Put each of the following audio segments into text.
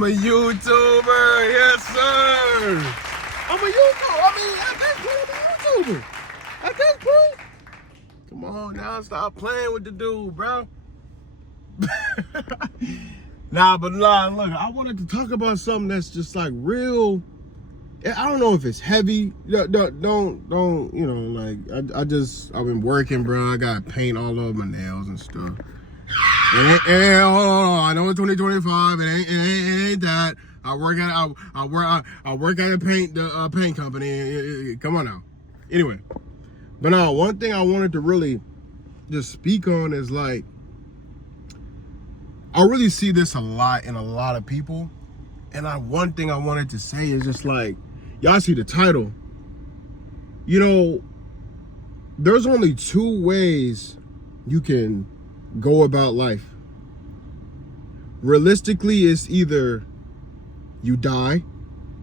I'm a YouTuber, yes sir. I'm a YouTuber. I mean, at this point, I'm a YouTuber. At this point, come on now, stop playing with the dude, bro. Look, I wanted to talk about something that's just like real. I don't know if it's heavy. Don't you know, like, I've been working, bro. I got paint all over my nails and stuff. Hold on, I know it's 2025. It ain't that. I work at a paint company. Come on now. Anyway, but now one thing I wanted to really just speak on is like, I really see this a lot in a lot of people, and one thing I wanted to say is just like, y'all see the title. You know, there's only two ways you can go about life. Realistically, it's either you die.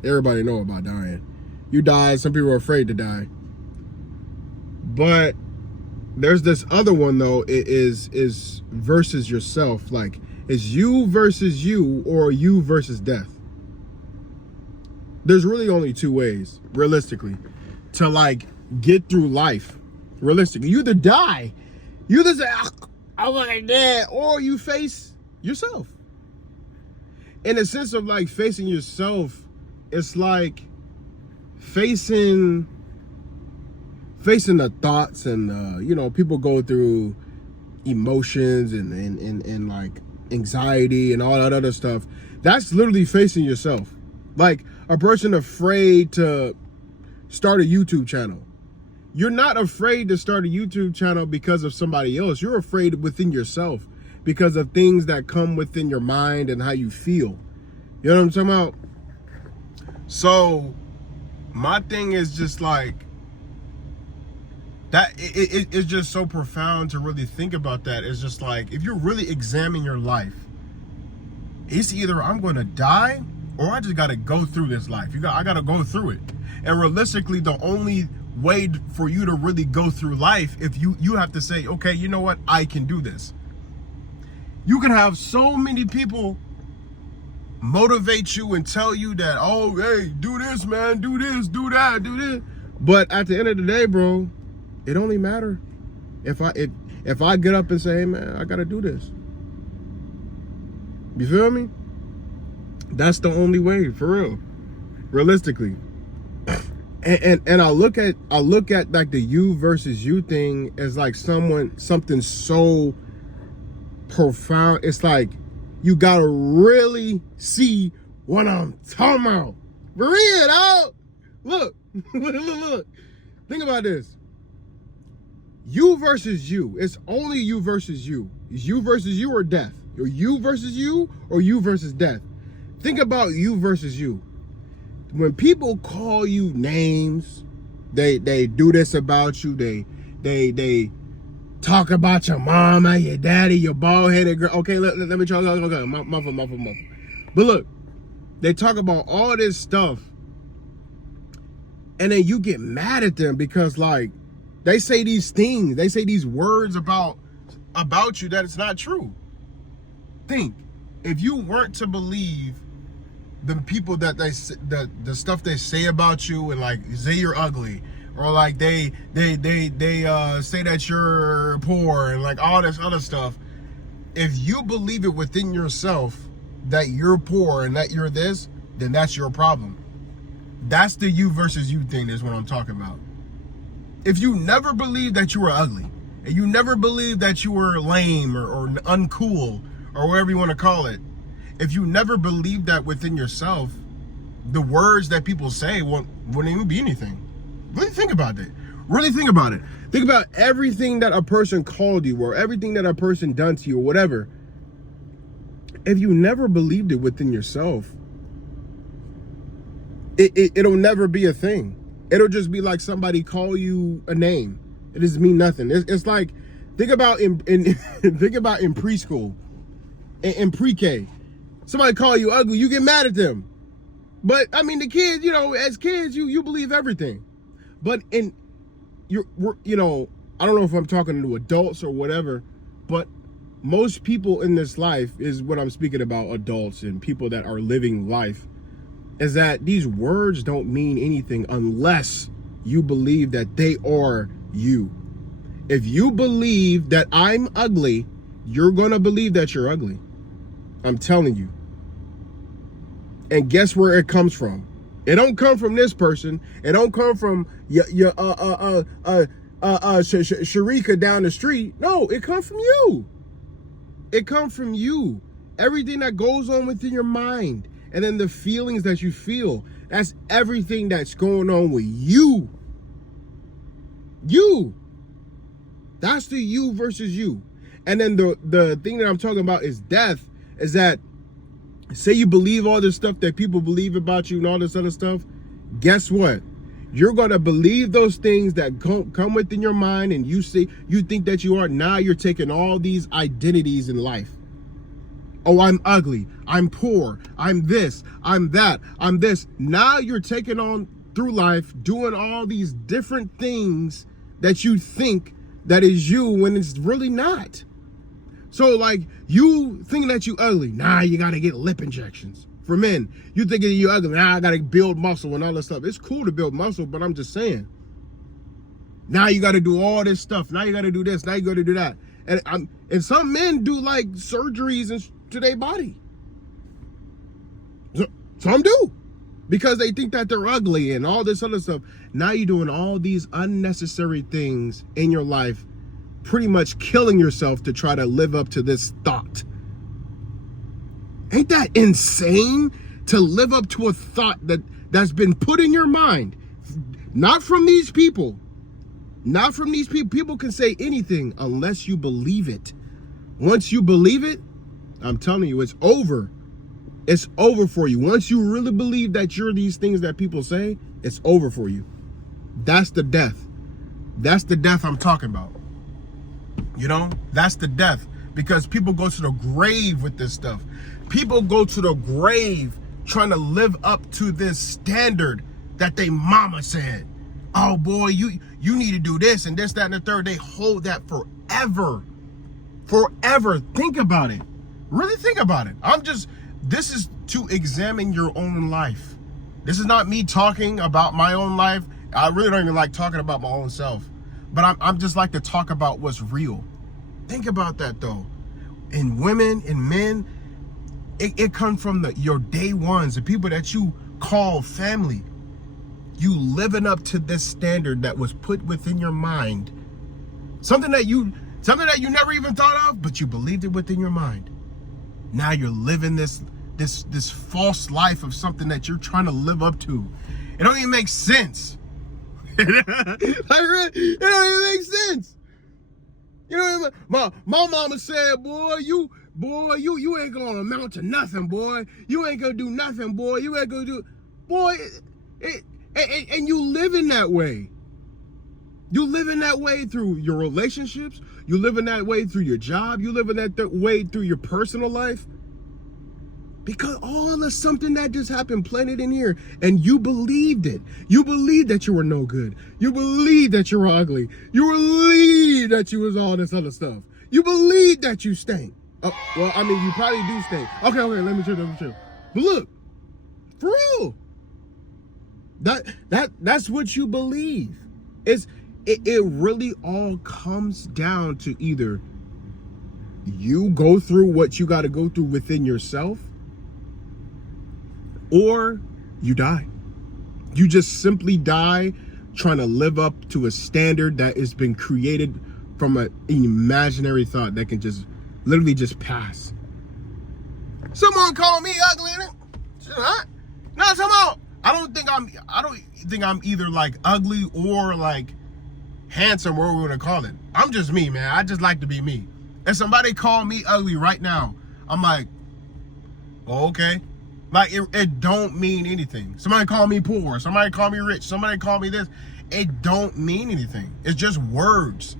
Everybody know about dying. You die. Some people are afraid to die. But there's this other one though. It is versus yourself. Like, it's you versus you, or you versus death. There's really only two ways, realistically, to like get through life. Realistically, you either die, you either say, I'm like that, or you face yourself. In a sense of like facing yourself, it's like facing the thoughts, and you know, people go through emotions and like anxiety and all that other stuff. That's literally facing yourself. Like a person afraid to start a YouTube channel. You're not afraid to start a YouTube channel because of somebody else. You're afraid within yourself because of things that come within your mind and how you feel. You know what I'm talking about? So my thing is just like that. It's just so profound to really think about that. It's just like, if you really examine your life, it's either I'm going to die, or I just got to go through this life. I got to go through it. And realistically, the only way for you to really go through life, if you have to say, okay, you know what, I can do this. You can have so many people motivate you and tell you that, oh, hey, do this, man, do this, do that, do this. But at the end of the day, bro, it only matters if I get up and say, hey, man, I got to do this. You feel me? That's the only way, for real, realistically. And I look at like the you versus you thing as like something so profound. It's like, you gotta really see what I'm talking about. For real, dog. Look, look. Think about this. You versus you. It's only you versus you. It's you versus you or death. Or you versus you, or you versus death. Think about you versus you. When people call you names, they do this about you. They talk about your mama, your daddy, your bald-headed girl. Okay, let me try. Okay, muffle. But look, they talk about all this stuff, and then you get mad at them because, like, they say these things, they say these words about you that it's not true. Think, if you weren't to believe the people that the stuff they say about you, and like say you're ugly, or like they say that you're poor, and like all this other stuff, if you believe it within yourself that you're poor and that you're this, then that's your problem. That's the you versus you thing, is what I'm talking about. If you never believed that you were ugly, and you never believed that you were lame or uncool, or whatever you want to call it, if you never believed that within yourself, the words that people say wouldn't even be anything. Really think about it. Really think about it. Think about everything that a person called you, or everything that a person done to you, or whatever. If you never believed it within yourself, it'll never be a thing. It'll just be like somebody call you a name. It doesn't mean nothing. It's like, think about in think about in preschool, in pre-K. Somebody call you ugly, you get mad at them. But I mean, the kids, you know, as kids, you believe everything. But you know, I don't know if I'm talking to adults or whatever, but most people in this life, is what I'm speaking about, adults and people that are living life, is that these words don't mean anything unless you believe that they are you. If you believe that I'm ugly, you're going to believe that you're ugly. I'm telling you. And guess where it comes from? It don't come from this person. It don't come from your Sharika down the street. No, it comes from you. It comes from you. Everything that goes on within your mind, and then the feelings that you feel, that's everything that's going on with you. You. That's the you versus you. And then the thing that I'm talking about is death, is that, say you believe all this stuff that people believe about you and all this other stuff, guess what? You're going to believe those things that come within your mind, and you think that you are. Now you're taking all these identities in life. Oh, I'm ugly. I'm poor. I'm this. I'm that. I'm this. Now you're taking on through life doing all these different things that you think that is you when it's really not. So like, you think that you ugly. Nah, you got to get lip injections. For men, you thinking you ugly. Nah, I got to build muscle and all that stuff. It's cool to build muscle, but I'm just saying. Now you got to do all this stuff. Now you got to do this. Now you got to do that. And some men do like surgeries to their body. Some do. Because they think that they're ugly and all this other stuff. Now you're doing all these unnecessary things in your life, pretty much killing yourself to try to live up to this thought. Ain't that insane? To live up to a thought that's been put in your mind. Not from these people. Not from these people. People can say anything unless you believe it. Once you believe it, I'm telling you, it's over. It's over for you. Once you really believe that you're these things that people say, it's over for you. That's the death. That's the death I'm talking about. You know, that's the death. Because people go to the grave with this stuff. People go to the grave trying to live up to this standard that they mama said. Oh boy, you need to do this and this, that, and the third. They hold that forever. Forever. Think about it. Really think about it. This is to examine your own life. This is not me talking about my own life. I really don't even like talking about my own self. But I'm just like to talk about what's real. Think about that though. In women, in men, it comes from your day ones, the people that you call family. You living up to this standard that was put within your mind. Something that you never even thought of, but you believed it within your mind. Now you're living this false life of something that you're trying to live up to. It don't even make sense. It don't even make sense. You know, my mama said, boy, you ain't gonna amount to nothing, boy. You ain't gonna do nothing, boy. You ain't gonna do, boy. And you live in that way. You live in that way through your relationships. You live in that way through your job. You live in that way through your personal life. Because all of something that just happened planted in here, and you believed it. You believed that you were no good. You believed that you were ugly. You believed that you was all this other stuff. You believed that you stank. Oh, well, I mean, you probably do stink. Okay, let me chill. But look, for real, that's what you believe. It really all comes down to either you go through what you got to go through within yourself, or you die. You just simply die trying to live up to a standard that has been created from an imaginary thought that can just literally just pass. Someone called me ugly, no, I don't think I'm either like ugly or like handsome, whatever we're gonna call it. I'm just me, man. I just like to be me. If somebody called me ugly right now, I'm like, oh, okay. Like, it don't mean anything. Somebody call me poor. Somebody call me rich. Somebody call me this. It don't mean anything. It's just words.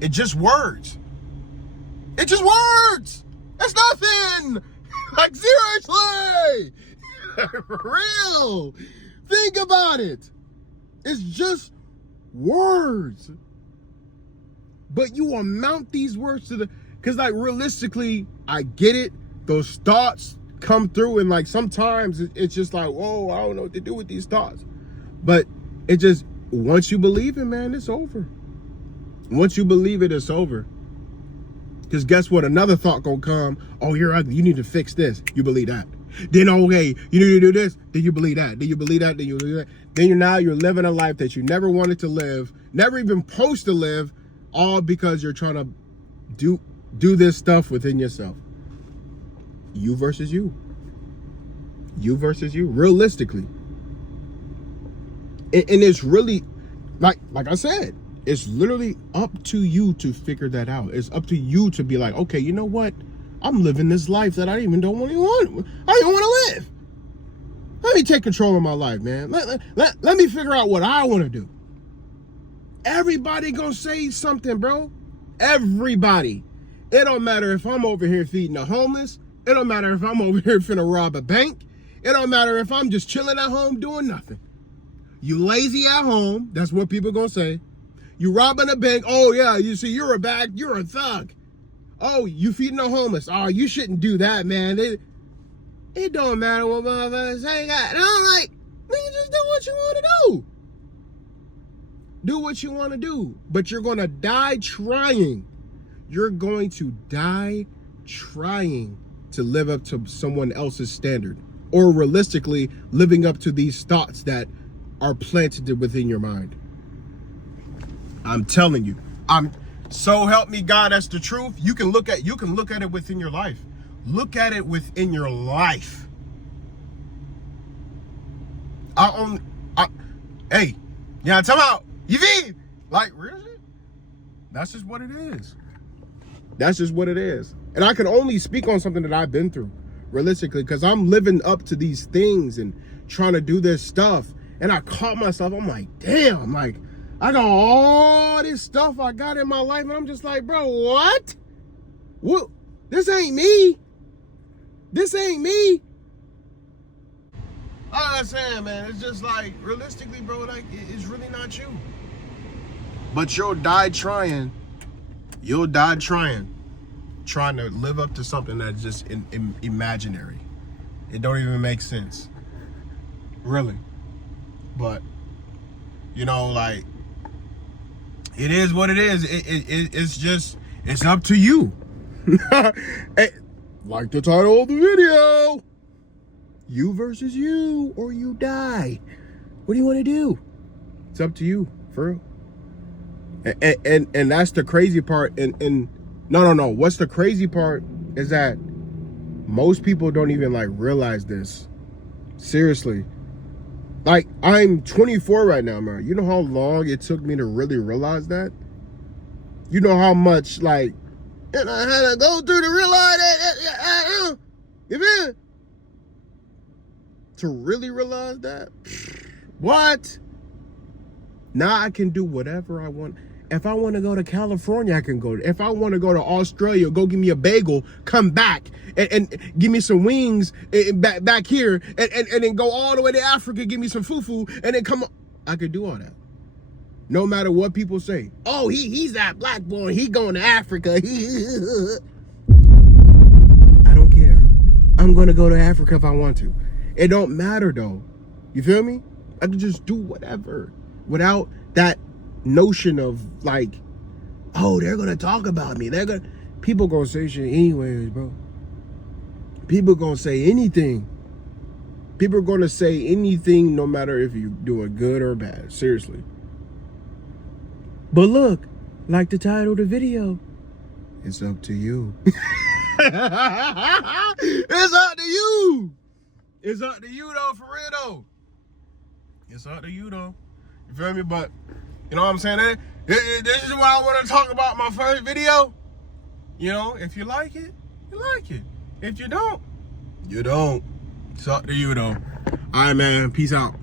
It's just words. It's just words. It's nothing. Like, seriously. For real. Think about it. It's just words. But you amount these words to Because like realistically, I get it. Those thoughts come through, and like sometimes it's just like, whoa, I don't know what to do with these thoughts. But it just, once you believe it, man, it's over. Once you believe it, it's over. Because guess what? Another thought gonna come. Oh, you're ugly. You need to fix this. You believe that. Then, okay, you need to do this. Then you believe that. Then you believe that. Then you believe that. Then you're living a life that you never wanted to live, never even supposed to live, all because you're trying to do this stuff within yourself. You versus you. You versus you. Realistically. And it's really, like I said, it's literally up to you to figure that out. It's up to you to be like, okay, you know what? I'm living this life that I even don't want to live. Let me take control of my life, man. Let me figure out what I want to do. Everybody gonna say something, bro. Everybody. It don't matter if I'm over here feeding the homeless. It don't matter if I'm over here finna rob a bank. It don't matter if I'm just chilling at home doing nothing. You lazy at home. That's what people gonna say. You robbing a bank. Oh yeah, you see, you're a thug. Oh, you feeding the homeless. Oh, you shouldn't do that, man. It don't matter what motherfuckers say. And I'm like, nigga, just do what you want to do. Do what you want to do. But you're going to die trying. You're going to die trying to live up to someone else's standard. Or realistically, living up to these thoughts that are planted within your mind. I'm telling you. So help me God, that's the truth. You can look at it within your life. Look at it within your life. Hey, yeah, tell me out. You mean? Like, really? That's just what it is. That's just what it is. And I can only speak on something that I've been through, realistically, because I'm living up to these things and trying to do this stuff. And I caught myself, I'm like, damn, like, I got all this stuff I got in my life, and I'm just like, bro, what? What? This ain't me. This ain't me. All I'm saying, man, it's just like, realistically, bro, like, it's really not you. But you'll die trying. You'll die trying to live up to something that's just imaginary. It don't even make sense. Really. But, you know, like, it is what it is. It's just, it's up to you. Hey, like the title of the video. You versus you, or you die. What do you want to do? It's up to you, for real. And that's the crazy part. And no. What's the crazy part is that most people don't even like realize this. Seriously. Like, I'm 24 right now, man. You know how long it took me to really realize that? You know how much, like, and I had to go through to realize that, you feel? To really realize that? What? Now I can do whatever I want. If I want to go to California, I can go. If I want to go to Australia, go give me a bagel, come back and give me some wings back here, and then go all the way to Africa, give me some fufu, and then come on. I could do all that. No matter what people say. Oh, he's that black boy. He going to Africa. I don't care. I'm going to go to Africa if I want to. It don't matter, though. You feel me? I can just do whatever without that notion of like, oh, they're gonna talk about me. People gonna say shit anyways, bro. People gonna say anything. People are gonna say anything, no matter if you're doing good or bad. Seriously. But look, like the title of the video, it's up to you. It's up to you. It's up to you, though, for real, though. It's up to you, though. You feel me? But you know what I'm saying? This is what I want to talk about my first video. You know, if you like it, you like it. If you don't, you don't. It's up to you, though. All right, man. Peace out.